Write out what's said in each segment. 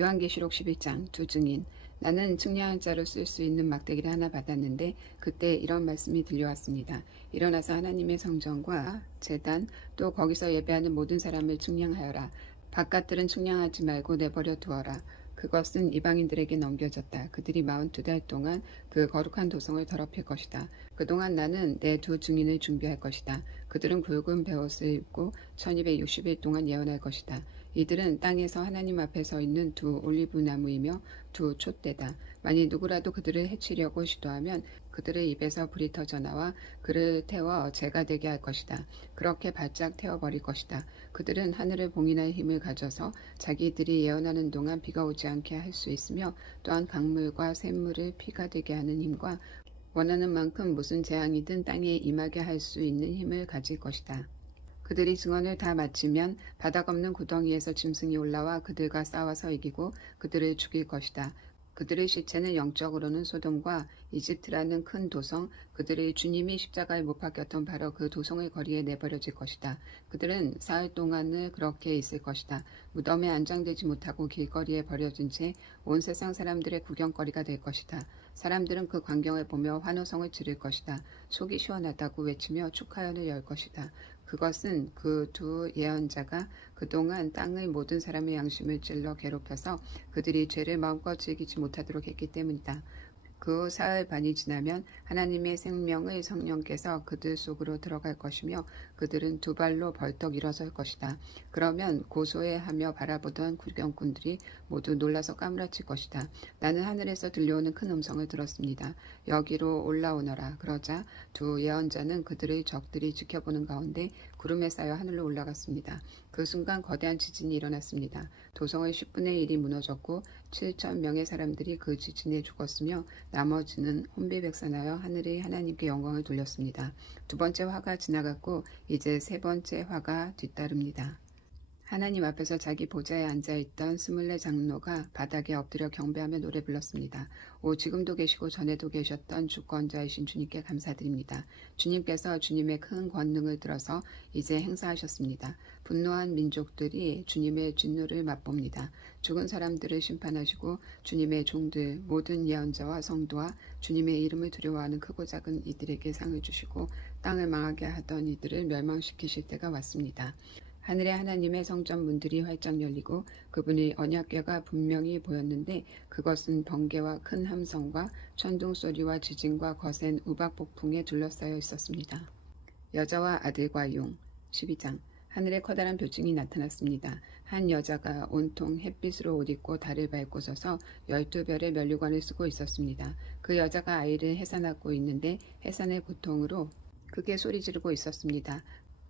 요한계시록 11장 두 증인. 나는 측량한 자로 쓸 수 있는 막대기를 하나 받았는데 그때 이런 말씀이 들려왔습니다. 일어나서 하나님의 성전과 제단 또 거기서 예배하는 모든 사람을 측량하여라. 바깥들은 측량하지 말고 내버려 두어라. 그것은 이방인들에게 넘겨졌다. 그들이 42달 동안 그 거룩한 도성을 더럽힐 것이다. 그동안 나는 내 두 증인을 준비할 것이다. 그들은 굵은 베옷을 입고 1260일 동안 예언할 것이다. 이들은 땅에서 하나님 앞에 서 있는 두 올리브나무이며 두 촛대다. 만일 누구라도 그들을 해치려고 시도하면 그들의 입에서 불이 터져 나와 그를 태워 재가 되게 할 것이다. 그렇게 바짝 태워버릴 것이다. 그들은 하늘을 봉인할 힘을 가져서 자기들이 예언하는 동안 비가 오지 않게 할 수 있으며 또한 강물과 샘물을 피가 되게 하는 힘과 원하는 만큼 무슨 재앙이든 땅에 임하게 할 수 있는 힘을 가질 것이다. 그들이 증언을 다 마치면 바닥 없는 구덩이에서 짐승이 올라와 그들과 싸워서 이기고 그들을 죽일 것이다. 그들의 시체는 영적으로는 소돔과 이집트라는 큰 도성, 그들의 주님이 십자가에 못 박혔던 바로 그 도성의 거리에 내버려질 것이다. 그들은 사흘 동안을 그렇게 있을 것이다. 무덤에 안장되지 못하고 길거리에 버려진 채 온 세상 사람들의 구경거리가 될 것이다. 사람들은 그 광경을 보며 환호성을 지를 것이다. 속이 시원하다고 외치며 축하연을 열 것이다. 그것은 그 두 예언자가 그동안 땅의 모든 사람의 양심을 찔러 괴롭혀서 그들이 죄를 마음껏 즐기지 못하도록 했기 때문이다. 그 사흘 반이 지나면 하나님의 생명의 성령께서 그들 속으로 들어갈 것이며 그들은 두 발로 벌떡 일어설 것이다. 그러면 고소해하며 바라보던 구경꾼들이 모두 놀라서 까무라칠 것이다. 나는 하늘에서 들려오는 큰 음성을 들었습니다. 여기로 올라오너라. 그러자 두 예언자는 그들의 적들이 지켜보는 가운데 구름에 쌓여 하늘로 올라갔습니다. 그 순간 거대한 지진이 일어났습니다. 도성의 10분의 1이 무너졌고 7,000명의 사람들이 그 지진에 죽었으며 나머지는 혼비백산하여 하늘의 하나님께 영광을 돌렸습니다. 두 번째 화가 지나갔고 이제 세 번째 화가 뒤따릅니다. 하나님 앞에서 자기 보좌에 앉아있던 24 장로가 바닥에 엎드려 경배하며 노래 불렀습니다. 오 지금도 계시고 전에도 계셨던 주권자이신 주님께 감사드립니다. 주님께서 주님의 큰 권능을 들어서 이제 행사하셨습니다. 분노한 민족들이 주님의 진노를 맛봅니다. 죽은 사람들을 심판하시고 주님의 종들 모든 예언자와 성도와 주님의 이름을 두려워하는 크고 작은 이들에게 상을 주시고 땅을 망하게 하던 이들을 멸망시키실 때가 왔습니다. 하늘의 하나님의 성전 문들이 활짝 열리고 그분의 언약궤가 분명히 보였는데 그것은 번개와 큰 함성과 천둥 소리와 지진과 거센 우박 폭풍에 둘러싸여 있었습니다. 여자와 아들과 용 12장 하늘에 커다란 표징이 나타났습니다. 한 여자가 온통 햇빛으로 옷 입고 달을 밟고 서서 12별의 면류관을 쓰고 있었습니다. 그 여자가 아이를 해산하고 있는데 해산의 고통으로 크게 소리 지르고 있었습니다.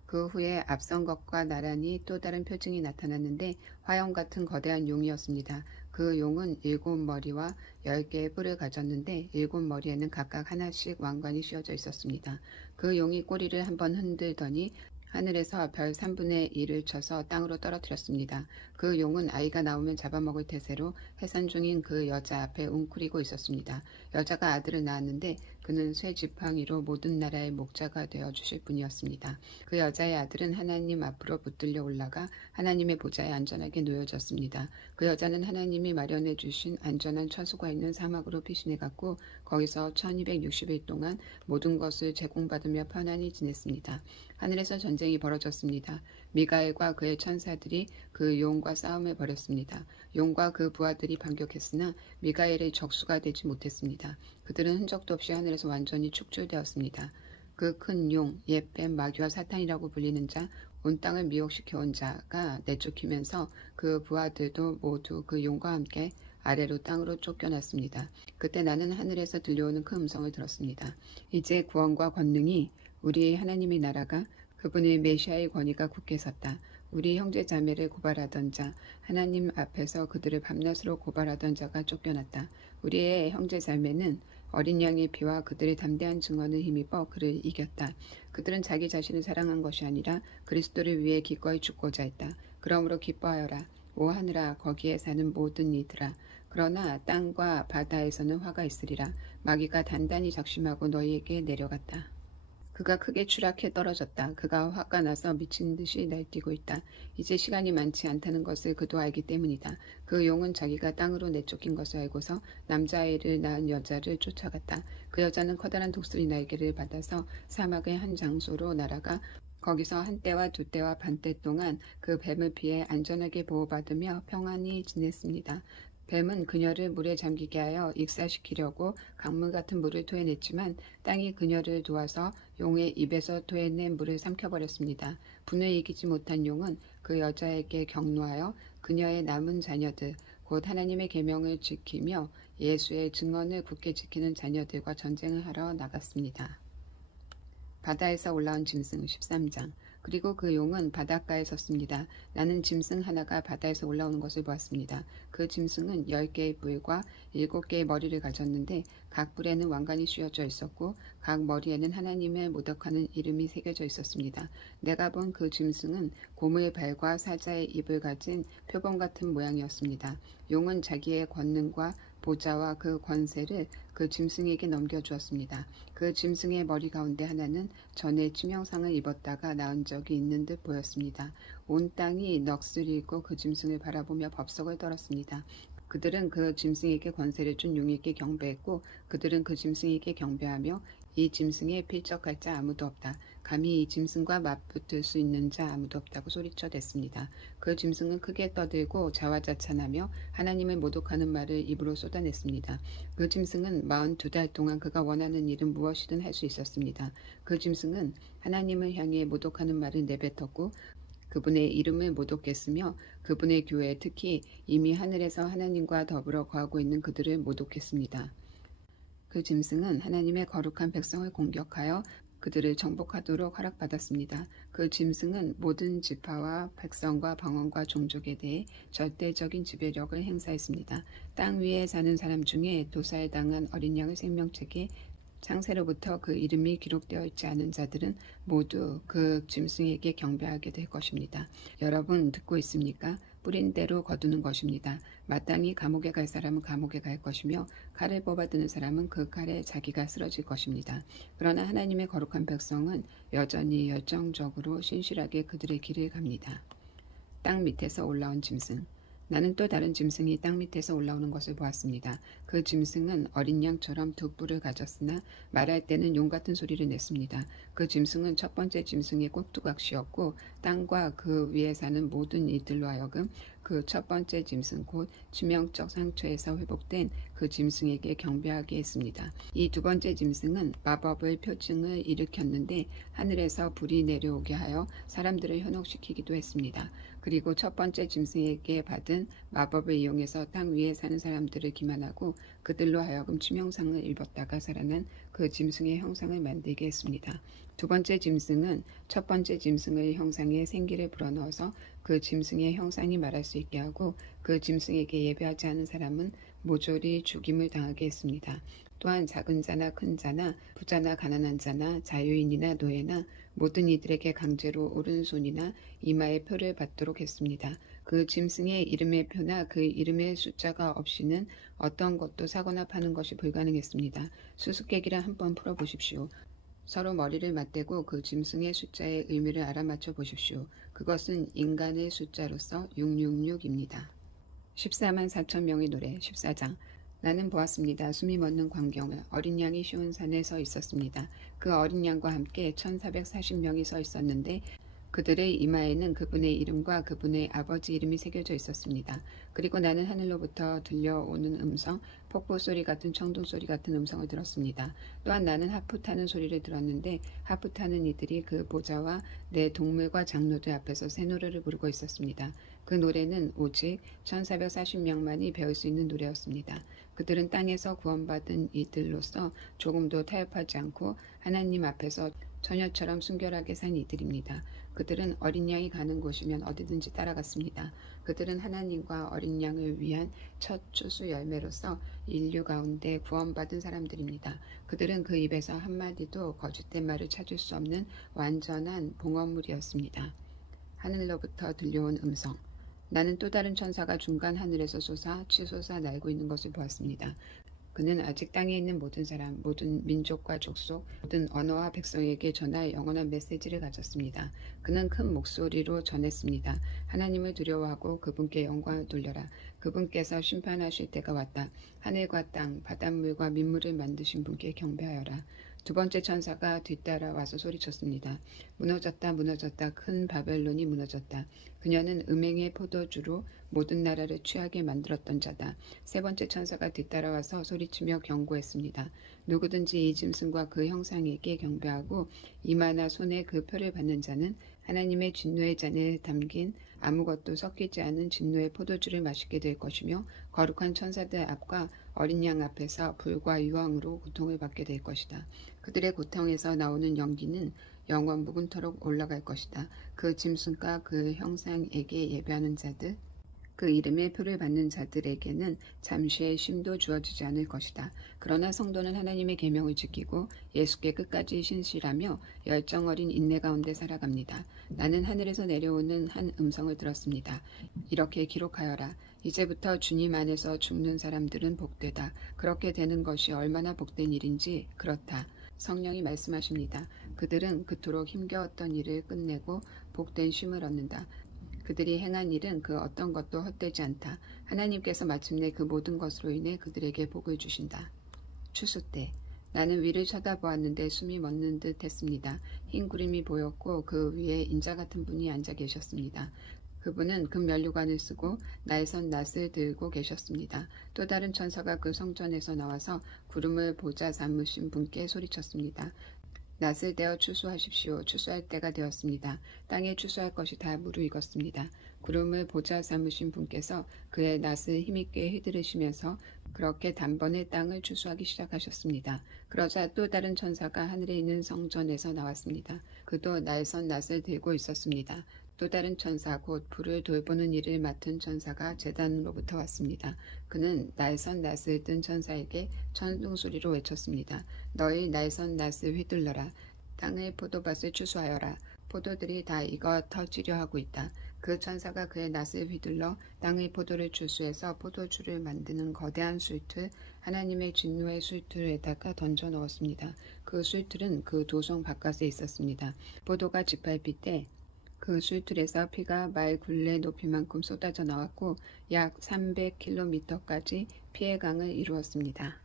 그 후에 앞선 것과 나란히 또 다른 표징이 나타났는데 화염 같은 거대한 용이었습니다. 그 용은 7머리와 10개의 뿔을 가졌는데 7머리에는 각각 하나씩 왕관이 씌워져 있었습니다. 그 용이 꼬리를 한번 흔들더니 하늘에서 별 3분의 1을 쳐서 땅으로 떨어뜨렸습니다. 그 용은 아이가 나오면 잡아먹을 태세로 해산 중인 그 여자 앞에 웅크리고 있었습니다. 여자가 아들을 낳았는데 그는 쇠 지팡이로 모든 나라의 목자가 되어 주실 분이었습니다. 그 여자의 아들은 하나님 앞으로 붙들려 올라가 하나님의 보좌에 안전하게 놓여졌습니다. 그 여자는 하나님이 마련해 주신 안전한 처소가 있는 사막으로 피신해 갔고 거기서 1260일 동안 모든 것을 제공받으며 편안히 지냈습니다. 하늘에서 전쟁이 벌어졌습니다. 미가엘과 그의 천사들이 그 용과 싸움을 벌였습니다. 용과 그 부하들이 반격했으나 미가엘의 적수가 되지 못했습니다. 그들은 흔적도 없이 하늘에서 완전히 축출되었습니다. 그 큰 용, 옛뱀, 마귀와 사탄이라고 불리는 자, 온 땅을 미혹시켜온 자가 내쫓기면서 그 부하들도 모두 그 용과 함께 아래로 땅으로 쫓겨났습니다. 그때 나는 하늘에서 들려오는 큰 음성을 들었습니다. 이제 구원과 권능이 우리 하나님의 나라가 그분의 메시아의 권위가 굳게 섰다. 우리 형제 자매를 고발하던 자, 하나님 앞에서 그들을 밤낮으로 고발하던 자가 쫓겨났다. 우리의 형제 자매는 어린 양의 피와 그들의 담대한 증언을 힘입어 그를 이겼다. 그들은 자기 자신을 사랑한 것이 아니라 그리스도를 위해 기꺼이 죽고자 했다. 그러므로 기뻐하여라. 오 하늘아 거기에 사는 모든 이들아. 그러나 땅과 바다에서는 화가 있으리라. 마귀가 단단히 작심하고 너희에게 내려갔다. 그가 크게 추락해 떨어졌다. 그가 화가 나서 미친 듯이 날뛰고 있다. 이제 시간이 많지 않다는 것을 그도 알기 때문이다. 그 용은 자기가 땅으로 내쫓긴 것을 알고서 남자아이를 낳은 여자를 쫓아갔다. 그 여자는 커다란 독수리 날개를 받아서 사막의 한 장소로 날아가 거기서 한 때와 두 때와 반때 동안 그 뱀을 피해 안전하게 보호받으며 평안히 지냈습니다. 뱀은 그녀를 물에 잠기게 하여 익사시키려고 강물 같은 물을 토해냈지만 땅이 그녀를 도와서 용의 입에서 토해낸 물을 삼켜버렸습니다. 분을 이기지 못한 용은 그 여자에게 격노하여 그녀의 남은 자녀들, 곧 하나님의 계명을 지키며 예수의 증언을 굳게 지키는 자녀들과 전쟁을 하러 나갔습니다. 바다에서 올라온 짐승 13장. 그리고 그 용은 바닷가에 섰습니다. 나는 짐승 하나가 바다에서 올라오는 것을 보았습니다. 그 짐승은 10개의 뿔과 7개의 머리를 가졌는데 각 뿔에는 왕관이 씌워져 있었고 각 머리에는 하나님을 모독하는 이름이 새겨져 있었습니다. 내가 본 그 짐승은 곰의 발과 사자의 입을 가진 표범 같은 모양이었습니다. 용은 자기의 권능과 보좌와 그 권세를 그 짐승에게 넘겨주었습니다. 그 짐승의 머리 가운데 하나는 전에 치명상을 입었다가 나은 적이 있는 듯 보였습니다. 온 땅이 넋을 잃고 그 짐승을 바라보며 법석을 떨었습니다. 그들은 그 짐승에게 권세를 준 용에게 경배했고 그들은 그 짐승에게 경배하며 이 짐승에 필적할 자 아무도 없다. 감히 이 짐승과 맞붙을 수 있는 자 아무도 없다고 소리쳐댔습니다. 그 짐승은 크게 떠들고 자화자찬하며 하나님을 모독하는 말을 입으로 쏟아냈습니다. 그 짐승은 42달 동안 그가 원하는 일은 무엇이든 할 수 있었습니다. 그 짐승은 하나님을 향해 모독하는 말을 내뱉었고 그분의 이름을 모독했으며 그분의 교회, 특히 이미 하늘에서 하나님과 더불어 거하고 있는 그들을 모독했습니다. 그 짐승은 하나님의 거룩한 백성을 공격하여 그들을 정복하도록 허락받았습니다. 그 짐승은 모든 지파와 백성과 방언과 종족에 대해 절대적인 지배력을 행사했습니다. 땅 위에 사는 사람 중에 도살당한 어린 양의 생명책에 창세로부터 그 이름이 기록되어 있지 않은 자들은 모두 그 짐승에게 경배하게 될 것입니다. 여러분 듣고 있습니까? 뿌린 대로 거두는 것입니다. 마땅히 감옥에 갈 사람은 감옥에 갈 것이며 칼을 뽑아드는 사람은 그 칼에 자기가 쓰러질 것입니다. 그러나 하나님의 거룩한 백성은 여전히 열정적으로 신실하게 그들의 길을 갑니다. 땅 밑에서 올라온 짐승. 나는 또 다른 짐승이 땅 밑에서 올라오는 것을 보았습니다. 그 짐승은 어린 양처럼 두 뿔을 가졌으나 말할 때는 용 같은 소리를 냈습니다. 그 짐승은 첫 번째 짐승의 꼭두각시였고 땅과 그 위에 사는 모든 이들로 하여금 그 첫 번째 짐승 곧 치명적 상처에서 회복된 그 짐승에게 경배하게 했습니다. 이 두 번째 짐승은 마법의 표징을 일으켰는데 하늘에서 불이 내려오게 하여 사람들을 현혹시키기도 했습니다. 그리고 첫 번째 짐승에게 받은 마법을 이용해서 땅 위에 사는 사람들을 기만하고 그들로 하여금 치명상을 입었다가 살아난 그 짐승의 형상을 만들게 했습니다. 두 번째 짐승은 첫 번째 짐승의 형상에 생기를 불어넣어서 그 짐승의 형상이 말할 수 있게 하고 그 짐승에게 예배하지 않은 사람은 모조리 죽임을 당하게 했습니다. 또한 작은 자나 큰 자나 부자나 가난한 자나 자유인이나 노예나 모든 이들에게 강제로 오른손이나 이마에 표를 받도록 했습니다. 그 짐승의 이름의 표나 그 이름의 숫자가 없이는 어떤 것도 사거나 파는 것이 불가능했습니다. 수수께끼를 한번 풀어보십시오. 서로 머리를 맞대고 그 짐승의 숫자의 의미를 알아맞혀 보십시오. 그것은 인간의 숫자로서 666입니다. 14만 4천 명의 노래 14장. 나는 보았습니다. 숨이 멎는 광경을 어린 양이 쉬운 산에 서 있었습니다. 그 어린 양과 함께 1440명이 서 있었는데 그들의 이마에는 그분의 이름과 그분의 아버지 이름이 새겨져 있었습니다. 그리고 나는 하늘로부터 들려오는 음성, 폭포 소리 같은 청동 소리 같은 음성을 들었습니다. 또한 나는 하프 타는 소리를 들었는데 하프 타는 이들이 그 보좌와 내 동물과 장로들 앞에서 새 노래를 부르고 있었습니다. 그 노래는 오직 1440명만이 배울 수 있는 노래였습니다. 그들은 땅에서 구원받은 이들로서 조금도 타협하지 않고 하나님 앞에서 처녀처럼 순결하게 산 이들입니다. 그들은 어린 양이 가는 곳이면 어디든지 따라갔습니다. 그들은 하나님과 어린 양을 위한 첫 추수 열매로서 인류 가운데 구원받은 사람들입니다. 그들은 그 입에서 한마디도 거짓된 말을 찾을 수 없는 완전한 봉헌물이었습니다. 하늘로부터 들려온 음성. 나는 또 다른 천사가 중간 하늘에서 솟아 치솟아 날고 있는 것을 보았습니다. 그는 아직 땅에 있는 모든 사람, 모든 민족과 족속, 모든 언어와 백성에게 전할 영원한 메시지를 가졌습니다. 그는 큰 목소리로 전했습니다. 하나님을 두려워하고 그분께 영광을 돌려라. 그분께서 심판하실 때가 왔다. 하늘과 땅, 바닷물과 민물을 만드신 분께 경배하여라. 두 번째 천사가 뒤따라와서 소리쳤습니다. 무너졌다, 무너졌다. 큰 바벨론이 무너졌다. 그녀는 음행의 포도주로 모든 나라를 취하게 만들었던 자다. 세 번째 천사가 뒤따라와서 소리치며 경고했습니다. 누구든지 이 짐승과 그 형상에게 경배하고 이마나 손에 그 표를 받는 자는 하나님의 진노의 잔에 담긴 아무것도 섞이지 않은 진노의 포도주를 마시게 될 것이며 거룩한 천사들 앞과 어린 양 앞에서 불과 유황으로 고통을 받게 될 것이다. 그들의 고통에서 나오는 연기는 영원 묵은토록 올라갈 것이다. 그 짐승과 그 형상에게 예배하는 자들, 그 이름의 표를 받는 자들에게는 잠시의 쉼도 주어지지 않을 것이다. 그러나 성도는 하나님의 계명을 지키고 예수께 끝까지 신실하며 열정 어린 인내 가운데 살아갑니다. 나는 하늘에서 내려오는 한 음성을 들었습니다. 이렇게 기록하여라. 이제부터 주님 안에서 죽는 사람들은 복되다. 그렇게 되는 것이 얼마나 복된 일인지 그렇다. 성령이 말씀하십니다. 그들은 그토록 힘겨웠던 일을 끝내고 복된 쉼을 얻는다. 그들이 행한 일은 그 어떤 것도 헛되지 않다. 하나님께서 마침내 그 모든 것으로 인해 그들에게 복을 주신다. 추수 때 나는 위를 쳐다보았는데 숨이 멎는 듯 했습니다. 흰 구름이 보였고 그 위에 인자 같은 분이 앉아 계셨습니다. 그분은 금면류관을 쓰고 날선 낫을 들고 계셨습니다. 또 다른 천사가 그 성전에서 나와서 구름을 보좌 삼으신 분께 소리쳤습니다. 낫을 떼어 추수하십시오. 추수할 때가 되었습니다. 땅에 추수할 것이 다 무르익었습니다. 구름을 보좌 삼으신 분께서 그의 낫을 힘있게 휘두르시면서 그렇게 단번에 땅을 추수하기 시작하셨습니다. 그러자 또 다른 천사가 하늘에 있는 성전에서 나왔습니다. 그도 날선 낫을 들고 있었습니다. 또 다른 천사 곧 불을 돌보는 일을 맡은 천사가 제단으로부터 왔습니다. 그는 날선 낫을 든 천사에게 천둥소리로 외쳤습니다. 너희 날선 낫을 휘둘러라. 땅의 포도밭을 추수하여라. 포도들이 다 익어 터지려 하고 있다. 그 천사가 그의 낫을 휘둘러 땅의 포도를 추수해서 포도주를 만드는 거대한 술틀, 하나님의 진노의 술틀에다가 던져 넣었습니다. 그 술틀은 그 도성 바깥에 있었습니다. 포도가 짓밟힐 때 그 술틀에서 피가 말 굴레 높이만큼 쏟아져 나왔고 약 300km까지 피의 강을 이루었습니다.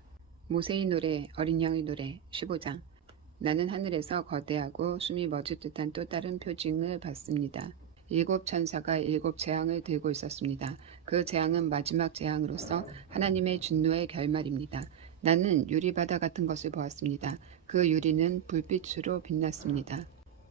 모세의 노래, 어린 양의 노래 15장. 나는 하늘에서 거대하고 숨이 멎을 듯한 또 다른 표징을 봤습니다. 7 천사가 7 재앙을 들고 있었습니다. 그 재앙은 마지막 재앙으로서 하나님의 진노의 결말입니다. 나는 유리바다 같은 것을 보았습니다. 그 유리는 불빛으로 빛났습니다.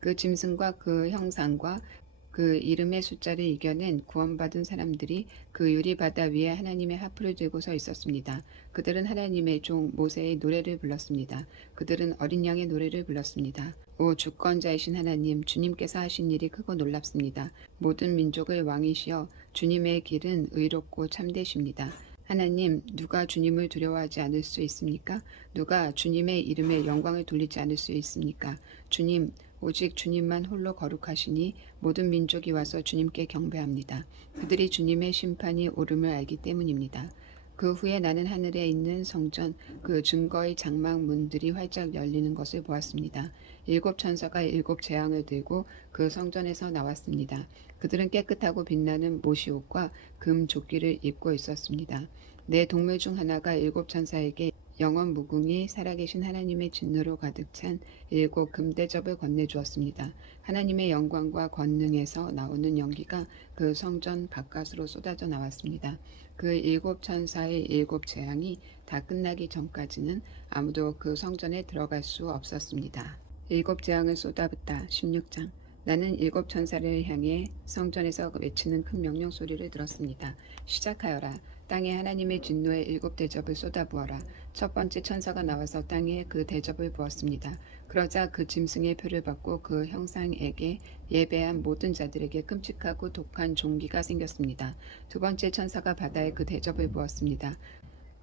그 짐승과 그 형상과 그 이름의 숫자를 이겨낸 구원받은 사람들이 그 유리바다 위에 하나님의 하프를 들고 서 있었습니다. 그들은 하나님의 종 모세의 노래를 불렀습니다. 그들은 어린 양의 노래를 불렀습니다. 오 주권자이신 하나님, 주님께서 하신 일이 크고 놀랍습니다. 모든 민족의 왕이시여 주님의 길은 의롭고 참되십니다. 하나님, 누가 주님을 두려워하지 않을 수 있습니까? 누가 주님의 이름에 영광을 돌리지 않을 수 있습니까? 주님, 오직 주님만 홀로 거룩하시니 모든 민족이 와서 주님께 경배합니다. 그들이 주님의 심판이 옳음을 알기 때문입니다. 그 후에 나는 하늘에 있는 성전 그 증거의 장막문들이 활짝 열리는 것을 보았습니다. 7 천사가 7 재앙을 들고 그 성전에서 나왔습니다. 그들은 깨끗하고 빛나는 모시옷과 금 조끼를 입고 있었습니다. 내 동물 중 하나가 7 천사에게 영원 무궁히 살아계신 하나님의 진노로 가득 찬 7 금대접을 건네주었습니다. 하나님의 영광과 권능에서 나오는 연기가 그 성전 바깥으로 쏟아져 나왔습니다. 그 7 천사의 7 재앙이 다 끝나기 전까지는 아무도 그 성전에 들어갈 수 없었습니다. 7 재앙을 쏟아붓다. 16장. 나는 7 천사를 향해 성전에서 외치는 큰 명령 소리를 들었습니다. 시작하여라. 땅에 하나님의 진노의 7 대접을 쏟아부어라. 첫 번째 천사가 나와서 땅에 그 대접을 부었습니다. 그러자 그 짐승의 표를 받고 그 형상에게 예배한 모든 자들에게 끔찍하고 독한 종기가 생겼습니다. 두 번째 천사가 바다에 그 대접을 부었습니다.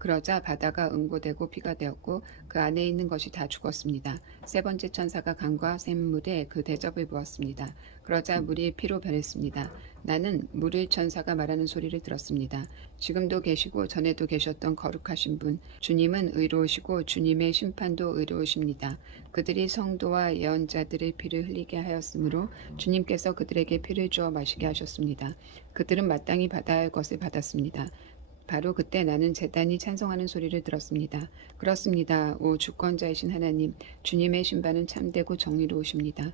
그러자 바다가 응고되고 피가 되었고 그 안에 있는 것이 다 죽었습니다. 세 번째 천사가 강과 샘물에 그 대접을 부었습니다. 그러자 물이 피로 변했습니다. 나는 물의 천사가 말하는 소리를 들었습니다. 지금도 계시고 전에도 계셨던 거룩하신 분, 주님은 의로우시고 주님의 심판도 의로우십니다. 그들이 성도와 예언자들의 피를 흘리게 하였으므로 주님께서 그들에게 피를 주어 마시게 하셨습니다. 그들은 마땅히 받아야 할 것을 받았습니다. 바로 그때 나는 제단이 찬송하는 소리를 들었습니다. 그렇습니다. 오 주권자이신 하나님, 주님의 심판은 참되고 정의로우십니다.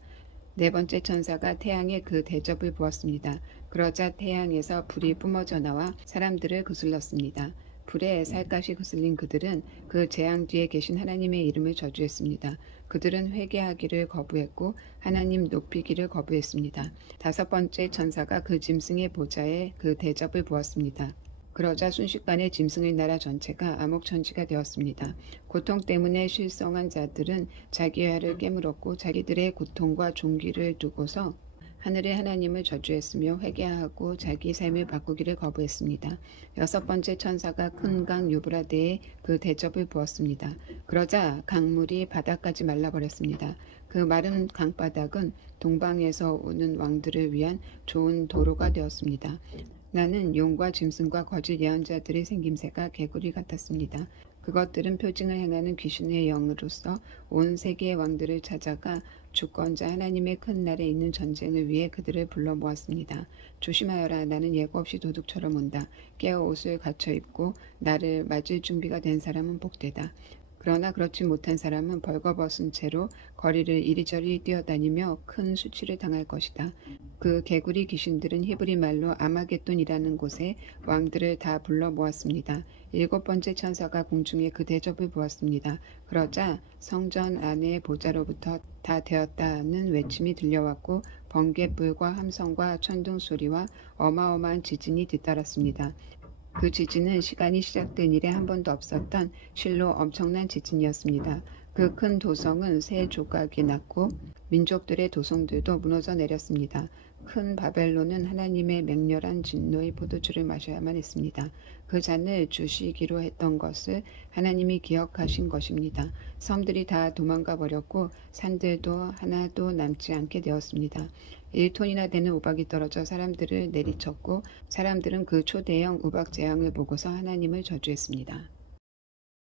네 번째 천사가 태양에 그 대접을 부었습니다. 그러자 태양에서 불이 뿜어져 나와 사람들을 거슬렀습니다. 불에 살갗이 거슬린 그들은 그 재앙 뒤에 계신 하나님의 이름을 저주했습니다. 그들은 회개하기를 거부했고 하나님 높이기를 거부했습니다. 다섯 번째 천사가 그 짐승의 보좌에 그 대접을 부었습니다. 그러자 순식간에 짐승의 나라 전체가 암흑천지가 되었습니다. 고통 때문에 실성한 자들은 자기 혀를 깨물었고 자기들의 고통과 종기를 두고서 하늘의 하나님을 저주했으며 회개하고 자기 삶을 바꾸기를 거부했습니다. 여섯 번째 천사가 큰 강 유브라데에 그 대접을 부었습니다. 그러자 강물이 바다까지 말라버렸습니다. 그 마른 강바닥은 동방에서 오는 왕들을 위한 좋은 도로가 되었습니다. 나는 용과 짐승과 거짓 예언자들의 생김새가 개구리 같았습니다. 그것들은 표징을 행하는 귀신의 영으로서 온 세계의 왕들을 찾아가 주권자 하나님의 큰 날에 있는 전쟁을 위해 그들을 불러 모았습니다. 조심하여라. 나는 예고 없이 도둑처럼 온다. 깨어 옷을 갖춰 입고 나를 맞을 준비가 된 사람은 복되다. 그러나 그렇지 못한 사람은 벌거벗은 채로 거리를 이리저리 뛰어다니며 큰 수치를 당할 것이다. 그 개구리 귀신들은 히브리 말로 아마겟돈이라는 곳에 왕들을 다 불러 모았습니다. 일곱 번째 천사가 공중에 그 대접을 부었습니다. 그러자 성전 안의 보좌로부터 다 되었다는 외침이 들려왔고 번갯불과 함성과 천둥 소리와 어마어마한 지진이 뒤따랐습니다. 그 지진은 시간이 시작된 이래 한 번도 없었던 실로 엄청난 지진이었습니다. 그 큰 도성은 세 조각이 났고 민족들의 도성들도 무너져 내렸습니다. 큰 바벨론은 하나님의 맹렬한 진노의 포도주를 마셔야만 했습니다. 그 잔을 주시기로 했던 것을 하나님이 기억하신 것입니다. 섬들이 다 도망가 버렸고 산들도 하나도 남지 않게 되었습니다. 1톤이나 되는 우박이 떨어져 사람들을 내리쳤고 사람들은 그 초대형 우박 재앙을 보고서 하나님을 저주했습니다.